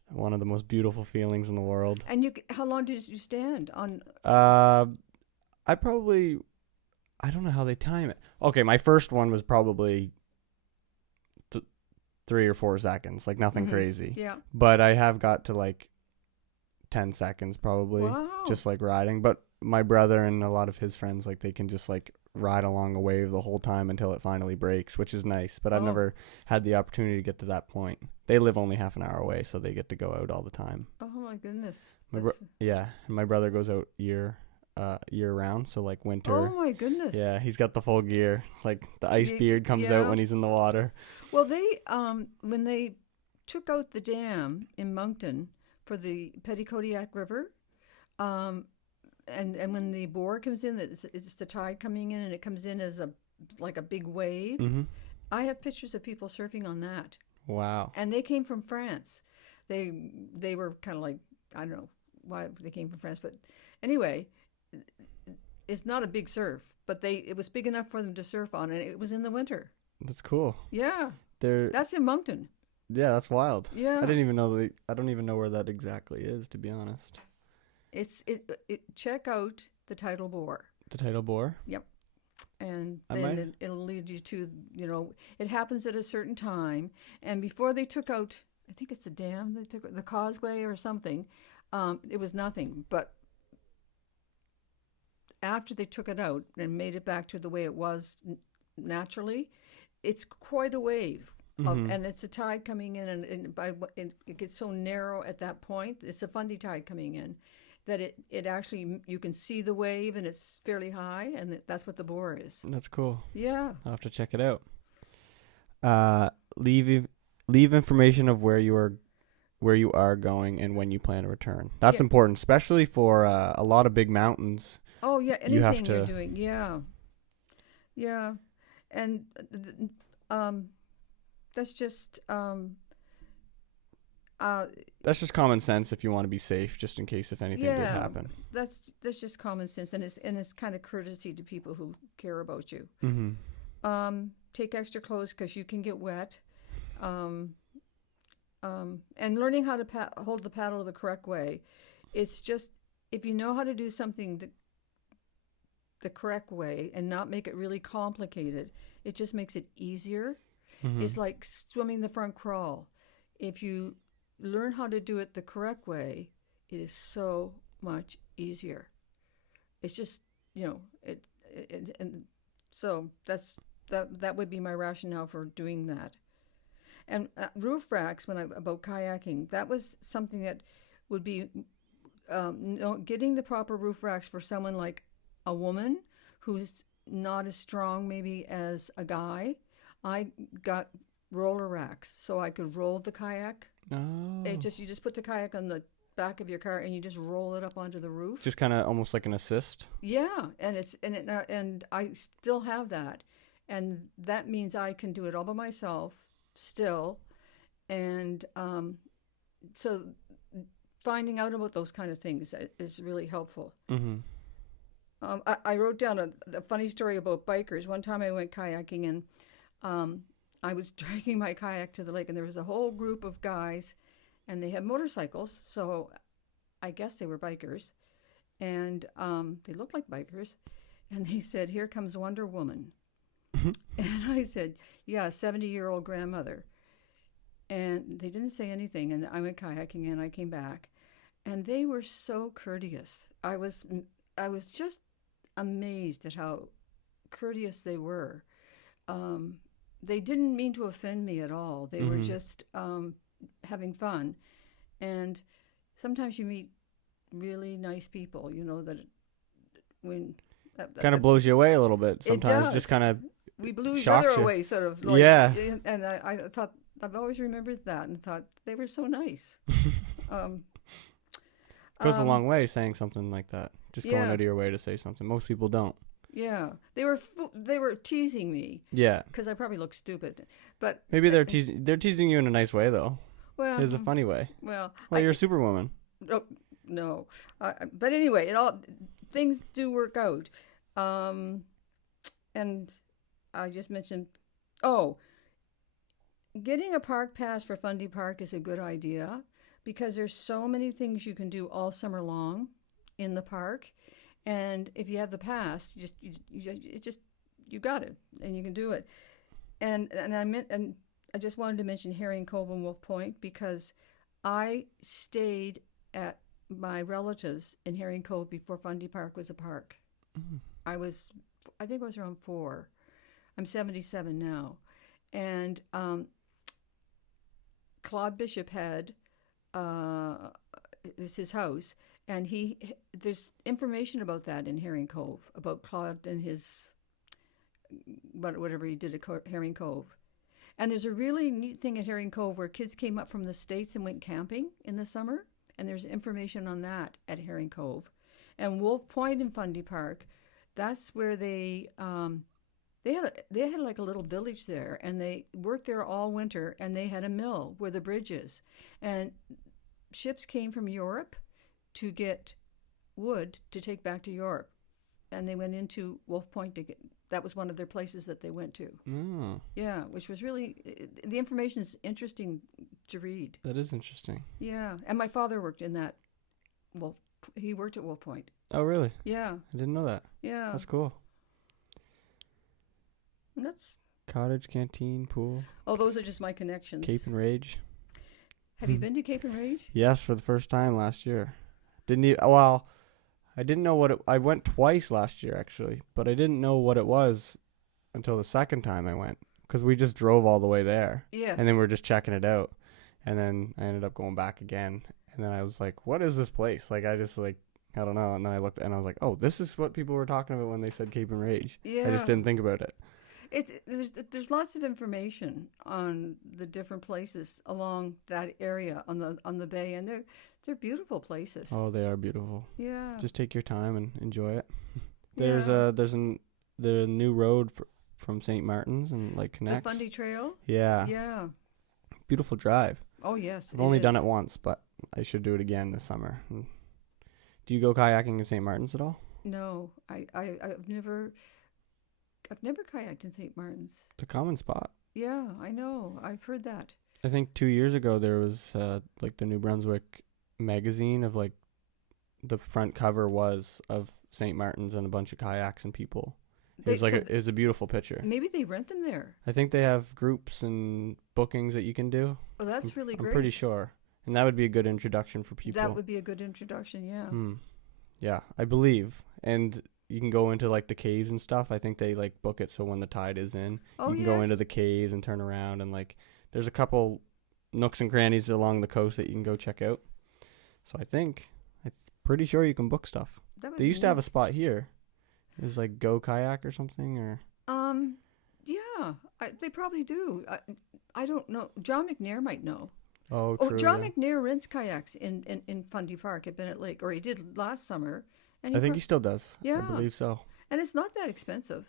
one of the most beautiful feelings in the world. And how long did you stand on? I don't know how they time it. Okay, my first one was probably 3 or 4 seconds, like nothing Mhm. crazy. Yeah. But I have got to like 10 seconds probably, Wow. just like riding. But my brother and a lot of his friends, like they can just like ride along a wave the whole time until it finally breaks, which is nice. But I've Oh. never had the opportunity to get to that point. They live only half an hour away, so they get to go out all the time. Oh my goodness. My bro- That's- Yeah, and my brother goes out year round, so like winter. oh my goodness. Yeah, he's got the full gear. Like the ice Ye- beard comes yeah. out when he's in the water. Well, they when they took out the dam in Moncton for the Petitcodiac River, and when the bore comes in, it's the tide coming in, and it comes in as like a big wave. Mhm. I have pictures of people surfing on that, Wow. and they came from France. They were kind of like, I don't know why they came from France, but anyway, it's not a big surf, but it was big enough for them to surf on, and it was in the winter. That's cool. Yeah, They're that's in Moncton. yeah, that's wild. Yeah, I didn't even know I don't even know where that exactly is, to be honest. check out the tidal bore, The tidal bore. and I then might- it'll lead you to, it happens at a certain time. And before they took out, I think it's the dam, they took the causeway or something. It was nothing, but after they took it out and made it back to the way it was naturally, it's quite a wave. Mhm. And it's a tide coming in, and it gets so narrow at that point. It's a Fundy tide coming in, that it actually, you can see the wave, and it's fairly high, and that's what the bore is. That's cool. Yeah. I'll have to check it out. Leave information of where you are going and when you plan to return. That's Yeah. important, especially for a lot of big mountains. Oh yeah. You have Anything you're to- doing. Yeah. Yeah. And that's just That's just common sense if you want to be safe, just in case if anything did Yeah. happen. that's just common sense, and it's kind of courtesy to people who care about you. Mm-hmm. Take extra clothes because you can get wet. And learning how to hold the paddle the correct way. It's just, if you know how to do something the correct way and not make it really complicated, it just makes it easier. Mm-hmm. It's like swimming the front crawl. If you learn how to do it the correct way, it is so much easier. It's just, and so that would be my rationale for doing that. And roof racks, about kayaking, that was something that would be getting the proper roof racks for someone like a woman who's not as strong maybe as a guy. I got roller racks so I could roll the kayak. Oh. You just put the kayak on the back of your car and you just roll it up onto the roof. Just kind of almost like an assist. Yeah, and I still have that, and that means I can do it all by myself still, and so finding out about those kind of things is really helpful. Mm-hmm. I wrote down a funny story about bikers. One time I went kayaking and I was dragging my kayak to the lake, and there was a whole group of guys, and they had motorcycles, so I guess they were bikers, and they looked like bikers, and they said, "Here comes Wonder Woman," and I said, "Yeah, 70-year-old grandmother," and they didn't say anything, and I went kayaking, and I came back, and they were so courteous. I was just amazed at how courteous they were. They didn't mean to offend me at all. They were just having fun. And sometimes you meet really nice people, you know, that when... Kind of blows you away a little bit sometimes. Just kind of we blew each shocks other you. away, sort of. Like, Yeah. And I thought, I've always remembered that and thought they were so nice. Goes a long way saying something like that. Just going out of your way to say something. Most people don't. Yeah, they were teasing me. Yeah, because I probably look stupid, but maybe they're teasing you in a nice way though. Well, it's a funny way. Well, you're a Superwoman. No, but anyway, things do work out. And I just mentioned, getting a park pass for Fundy Park is a good idea because there's so many things you can do all summer long in the park. And if you have the pass, you got it, and you can do it. And I just wanted to mention Herring Cove and Wolf Point because I stayed at my relatives in Herring Cove before Fundy Park was a park. Mm-hmm. I think I was around 4. I'm 77 now, and Claude Bishop had it's his house. And there's information about that in Herring Cove, about Claude and his, whatever he did at Herring Cove. And there's a really neat thing at Herring Cove where kids came up from the States and went camping in the summer. And there's information on that at Herring Cove. And Wolf Point in Fundy Park, that's where they had like a little village there. And they worked there all winter. And they had a mill where the bridge is. And ships came from Europe to get wood to take back to Europe, and they went into Wolf Point to get. That was one of their places that they went to. Oh. Yeah, which was really the information is interesting to read. That is interesting. Yeah, and my father worked in that. He worked at Wolf Point. Oh, really? Yeah. I didn't know that. Yeah. That's cool. And that's cottage, canteen, pool. Oh, those are just my connections. Cape and Rage. Have you been to Cape and Rage? Yes, for the first time last year. I didn't know what it... I went twice last year, actually, but I didn't know what it was until the second time I went, because we just drove all the way there. Yes. And then we were just checking it out, and then I ended up going back again, and then I was like, what is this place? Like, I just, like, I don't know, and then I looked, and I was like, oh, this is what people were talking about when they said Cape and Rage. Yeah. I just didn't think about it. There's lots of information on the different places along that area on the bay, and they're beautiful places. Oh, they are beautiful. Yeah. Just take your time and enjoy it. There's a new road from St. Martin's and like connects. The Fundy Trail. Yeah. Yeah. Beautiful drive. Oh yes. I've only done it once, but I should do it again this summer. Do you go kayaking in St. Martin's at all? No, I've never kayaked in St. Martin's. It's a common spot. Yeah, I know. I've heard that. I think 2 years ago there was like the New Brunswick magazine of like the front cover was of St. Martin's and a bunch of kayaks and people. It was a beautiful picture. Maybe they rent them there. I think they have groups and bookings that you can do. Oh, that's really great. I'm pretty sure. And that would be a good introduction for people. That would be a good introduction, yeah. Yeah, I believe. And you can go into like the caves and stuff. I think they like book it so when the tide is in, you can go into the caves and turn around, and like there's a couple nooks and crannies along the coast that you can go check out. So I'm pretty sure you can book stuff. They used to have a spot here. It was like Go Kayak or something, or yeah, they probably do. I don't know. John McNair might know. Oh, true. John McNair rents kayaks in Fundy Park at Bennett Lake, or he did last summer. And I think he still does. Yeah, I believe so. And it's not that expensive.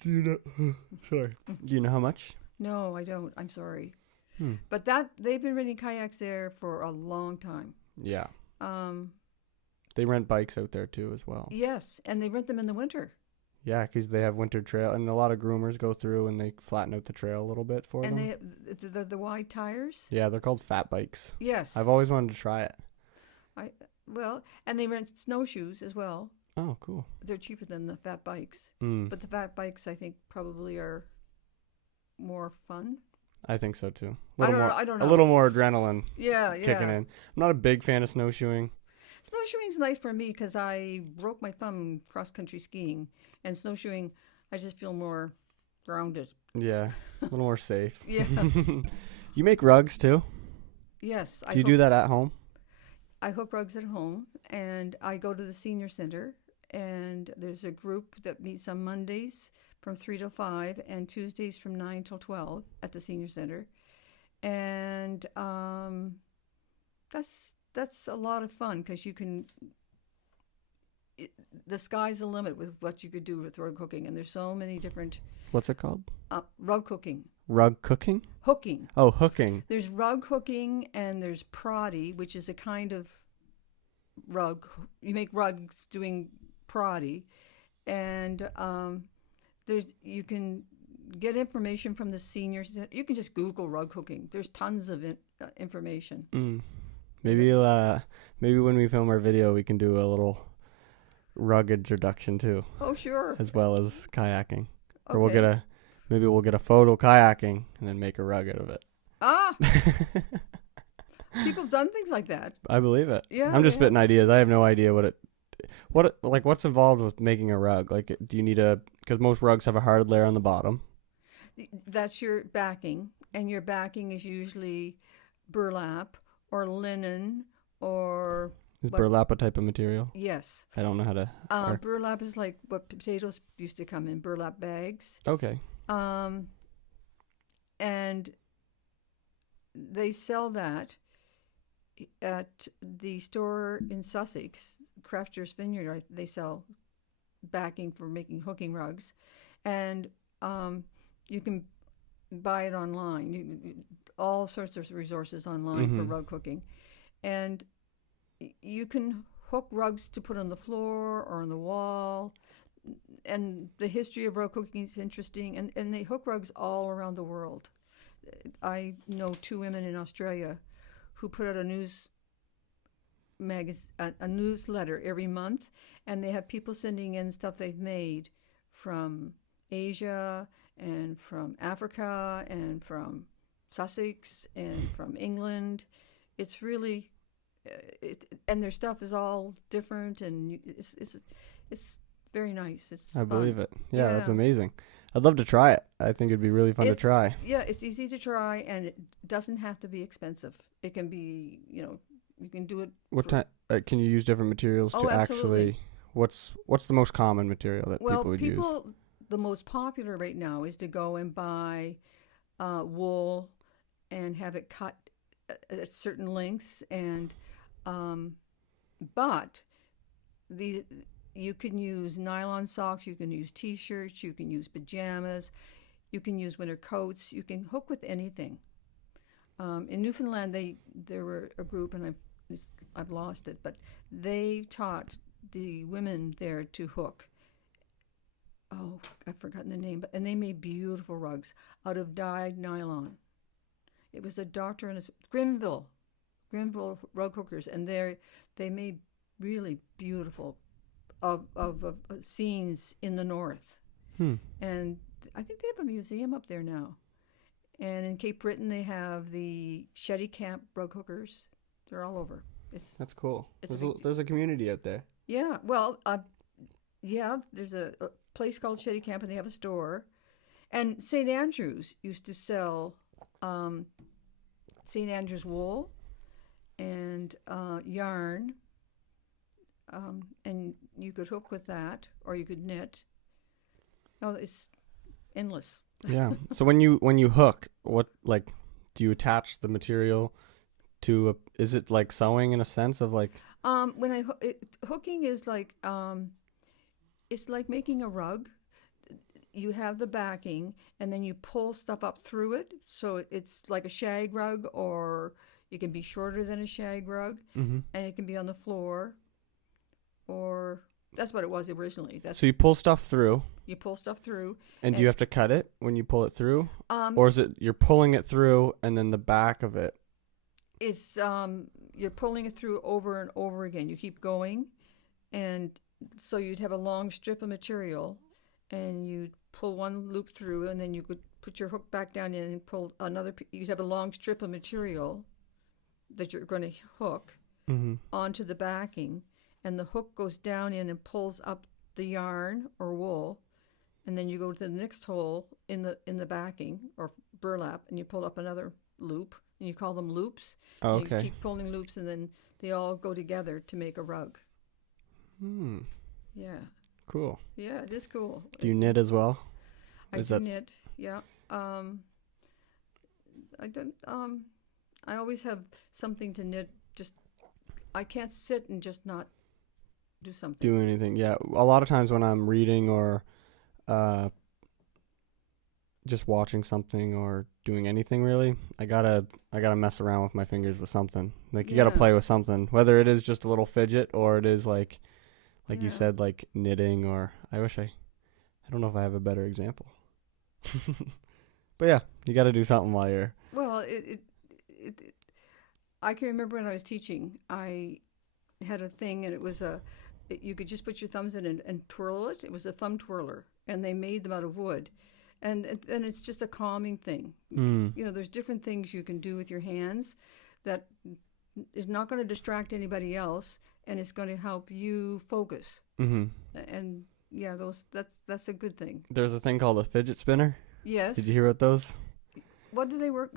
Do you know? Sorry. Do you know how much? No, I don't. I'm sorry. But they've been renting kayaks there for a long time. Yeah. They rent bikes out there too as well. Yes, and they rent them in the winter. Yeah, because they have winter trail, and a lot of groomers go through and they flatten out the trail a little bit for And them. they have the wide tires. Yeah, they're called fat bikes. Yes. I've always wanted to try it. Well, and they rent snowshoes as well. Oh, cool. They're cheaper than the fat bikes. Mm, But the fat bikes, I think, probably are more fun. I think so too. I don't know. A little more adrenaline Yeah, kicking in. I'm not a big fan of snowshoeing. Snowshoeing's nice for me because I broke my thumb cross-country skiing. And snowshoeing, I just feel more grounded. Yeah, a little more safe. Yeah. You make rugs too? Yes. Do you do that at home? I hook rugs at home, and I go to the senior center, and there's a group that meets on Mondays from 3 to 5 and Tuesdays from 9 till 12 at the senior center. And that's a lot of fun because you can the sky's the limit with what you could do with rug hooking, and there's so many different What's it called? rug hooking. Rug cooking? Hooking. Oh, hooking. There's rug hooking, and there's proddy, which is a kind of rug. You make rugs doing proddy, and you can get information from the seniors. You can just Google rug hooking. There's tons of information. Mm. Maybe when we film our video, we can do a little rug introduction too, Oh, sure. as well as kayaking. Or Okay. maybe we'll get a photo kayaking and then make a rug out of it. Ah, people have done things like that. I believe it. Yeah, I'm just yeah. spitting ideas. I have no idea what's involved with making a rug. Like, do you need because most rugs have a hard layer on the bottom. That's your backing, and your backing is usually burlap or linen or Is What- burlap a type of material? yes. I don't know how to. or- Burlap is like what potatoes used to come in burlap bags. Okay. And they sell that at the store in Sussex, Crafters Vineyard. They sell backing for making hooking rugs, and you can buy it online. All sorts of resources online for Mhm. rug hooking, and you can hook rugs to put on the floor or on the wall. And the history of rug hooking is interesting, and they hook rugs all around the world. I know 2 women in Australia who put out a newsletter every month, and they have people sending in stuff they've made from Asia and from Africa and from Sussex and from England. It's really, and their stuff is all different, and it's very nice. It's I fun. believe it. Yeah, that's Yeah. amazing. I'd love to try it. I think it'd be really fun to It's- try. Yeah, it's easy to try, and it doesn't have to be expensive. It can be, you can do it. What for- time can you use different materials Oh, to absolutely. actually? What's the most common material that Well, people would use? the most popular right now is to go and buy wool and have it cut at certain lengths, and but you can use nylon socks, you can use t-shirts, you can use pajamas, you can use winter coats, you can hook with anything. In Newfoundland, there were a group, and I've lost it, but they taught the women there to hook. Oh, I've forgotten the name, and they made beautiful rugs out of dyed nylon. It was a doctor and Grimville rug hookers, and they made really beautiful of scenes in the north. And I think they have a museum up there now. And in Cape Breton, they have the Shetty Camp rug hookers. They're all over. That's cool. It's a big There's a community out there. Yeah, well, there's a place called Shetty Camp, and they have a store. And St. Andrews used to sell St. Andrews wool and yarn, and you could hook with that, or you could knit. Oh, it's endless. Yeah. So when you hook, do you attach the material to is it like sewing in a sense of like? Hooking is like it's like making a rug. You have the backing, and then you pull stuff up through it, so it's like a shag rug, or it can be shorter than a shag rug, Mm-hmm. and it can be on the floor. or that's what it was originally. That's So you pull stuff through, you pull stuff through. and do you have to cut it when you pull it through? Or is it you're pulling it through and then the back of it? It's you're pulling it through over and over again. You keep going, and so you'd have a long strip of material, and you'd pull one loop through, and then you could put your hook back down in and pull another. You'd have a long strip of material that you're going to hook Mm-hmm. onto the backing, and the hook goes down in and pulls up the yarn or wool, and then you go to the next hole in the backing or burlap, and you pull up another loop, and you call them loops. Oh, And you okay. keep pulling loops, and then they all go together to make a rug. Hmm. Yeah, Cool. yeah, it is cool. Do you knit as well? I is do that- knit. Yeah. I don't. I always have something to knit. Just I can't sit and just not do something. Do anything? Yeah. A lot of times when I'm reading or just watching something or doing anything really, I gotta mess around with my fingers with something. Like you gotta Yeah. play with something, whether it is just a little fidget or it is like you Yeah. said, like knitting. Or I don't know if I have a better example. But yeah, you gotta do something while you're. Well, I can remember when I was teaching, I had a thing, and it was you could just put your thumbs in and twirl it. It was a thumb twirler, and they made them out of wood, and it's just a calming thing. Mm. You know, there's different things you can do with your hands that is not going to distract anybody else, and it's going to help you focus. Mm-hmm. And yeah, that's a good thing. There's a thing called a fidget spinner. Yes. Did you hear about those? What do they work?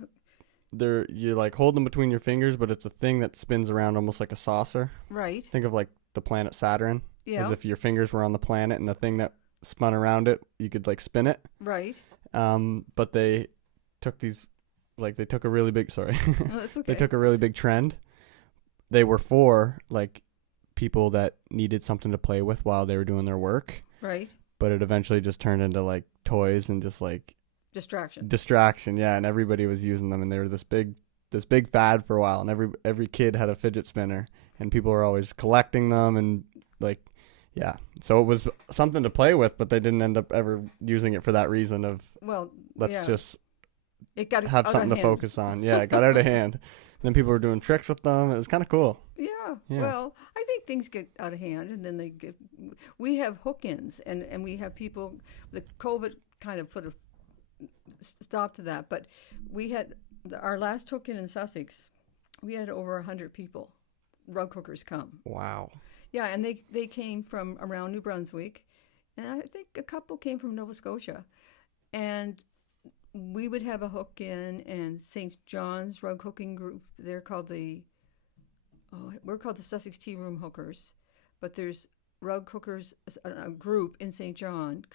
You like hold them between your fingers, but it's a thing that spins around almost like a saucer. Right. Think of like the planet Saturn, Yeah. as if your fingers were on the planet, and the thing that spun around it, you could like spin it. Right. But they took they took a really big No, that's okay. they took a really big trend. They were for like people that needed something to play with while they were doing their work, Right. but it eventually just turned into like toys and just like Distraction. distraction. Yeah, and everybody was using them, and they were this big fad for a while, and every kid had a fidget spinner, and people were always collecting them, and like, yeah, so it was something to play with, but they didn't end up ever using it for that reason of Well, let's yeah. just It got have out of something to hand. focus on. Yeah, it got out of hand. And then people were doing tricks with them. It was kind of cool. Yeah. Yeah. Well, I think things get out of hand, and then we have hook-ins, and we have people. The COVID kind of put a stop to that, but we had our last hook-in in Sussex. We had over 100 people, rug hookers, come. Wow. Yeah, and they came from around New Brunswick, and I think a couple came from Nova Scotia, and we would have a hook in, and St. John's rug hooking group. We're called the Sussex Tea Room Hookers, but there's rug hookers, a group in St. John,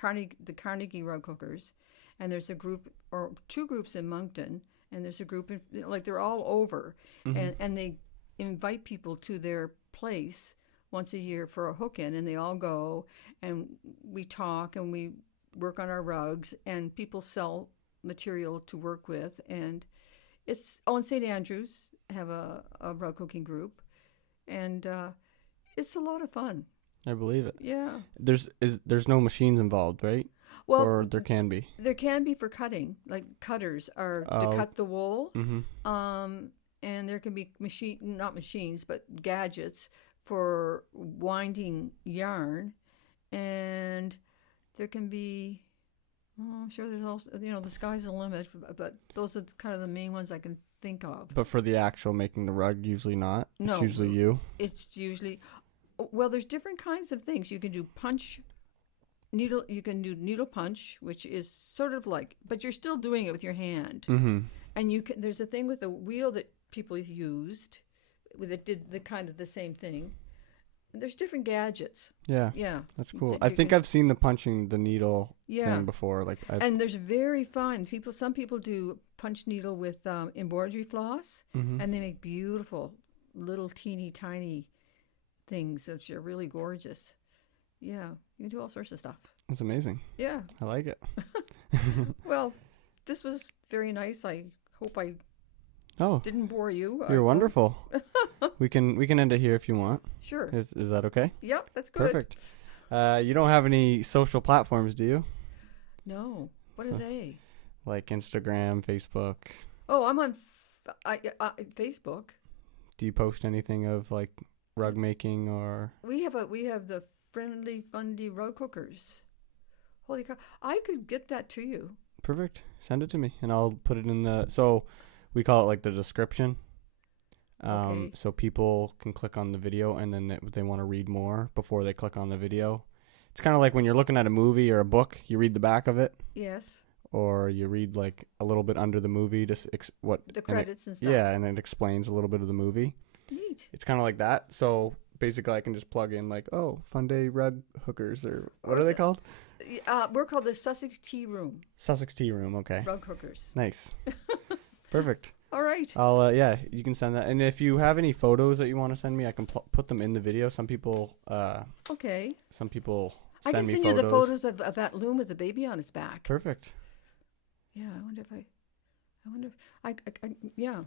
the Carnegie Rug Hookers, and there's a group or two groups in Moncton, and there's a group in, like, they're all over, and they invite people to their place once a year for a hook in, and they all go, and we talk and we work on our rugs, and people sell material to work with, and it's in St. Andrews have a rug hooking group, and it's a lot of fun. I believe it. Yeah. There's no machines involved, right? Well, Or there can be. there can be for cutting, like cutters are to Oh. cut the wool. Mm-hmm. And there can be not machines, but gadgets for winding yarn, and there can be. Oh, I'm sure there's also, the sky's the limit, but those are kind of the main ones I can think of. But for the actual making the rug, usually not. No. It's usually you. It's usually, well, there's different kinds of things. You can do needle. You can do needle punch, which is sort of like, but you're still doing it with your hand. Mm-hmm. And there's a thing with the wheel that people used that did the kind of the same thing. There's different gadgets. Yeah. Yeah. That's cool. that I you think can- I've seen the punching the needle Yeah. thing before. Like, And there's very fine people. Some people do punch needle with embroidery floss, Mhm. and they make beautiful little teeny tiny things that are really gorgeous. Yeah, you can do all sorts of stuff. That's amazing. Yeah. I like it. Well, this was very nice. I hope I Oh, Didn't bore you. you're wonderful. we can end it here if you want. Sure. Is that okay? Yep, that's good. Perfect. You don't have any social platforms, do you? No. What So- are they? Like Instagram, Facebook. Oh, I'm on Facebook. Do you post anything of like rug making or? We have the Friendly Fundy rug hookers. Holy cow! I could get that to you. Perfect. Send it to me, and I'll put it in the. So, we call it like the description. Okay. So people can click on the video, and then they want to read more before they click on the video. It's kind of like when you're looking at a movie or a book, you read the back of it, Yes. or you read like a little bit under the movie, what The and credits and stuff. yeah, and it explains a little bit of the movie. Neat. It's kind of like that. So basically, I can just plug in like, oh, Fun Day rug hookers, or what Or are they so- called? We're called the Sussex Tea Room Sussex Tea Room. Okay, rug hookers. nice, perfect. All right. I'll yeah, you can send that. And if you have any photos that you want to send me, I can put them in the video. Some people Okay. send I can me send photos. you the photos of that loom with the baby on its back. Perfect. Yeah, I wonder if yeah.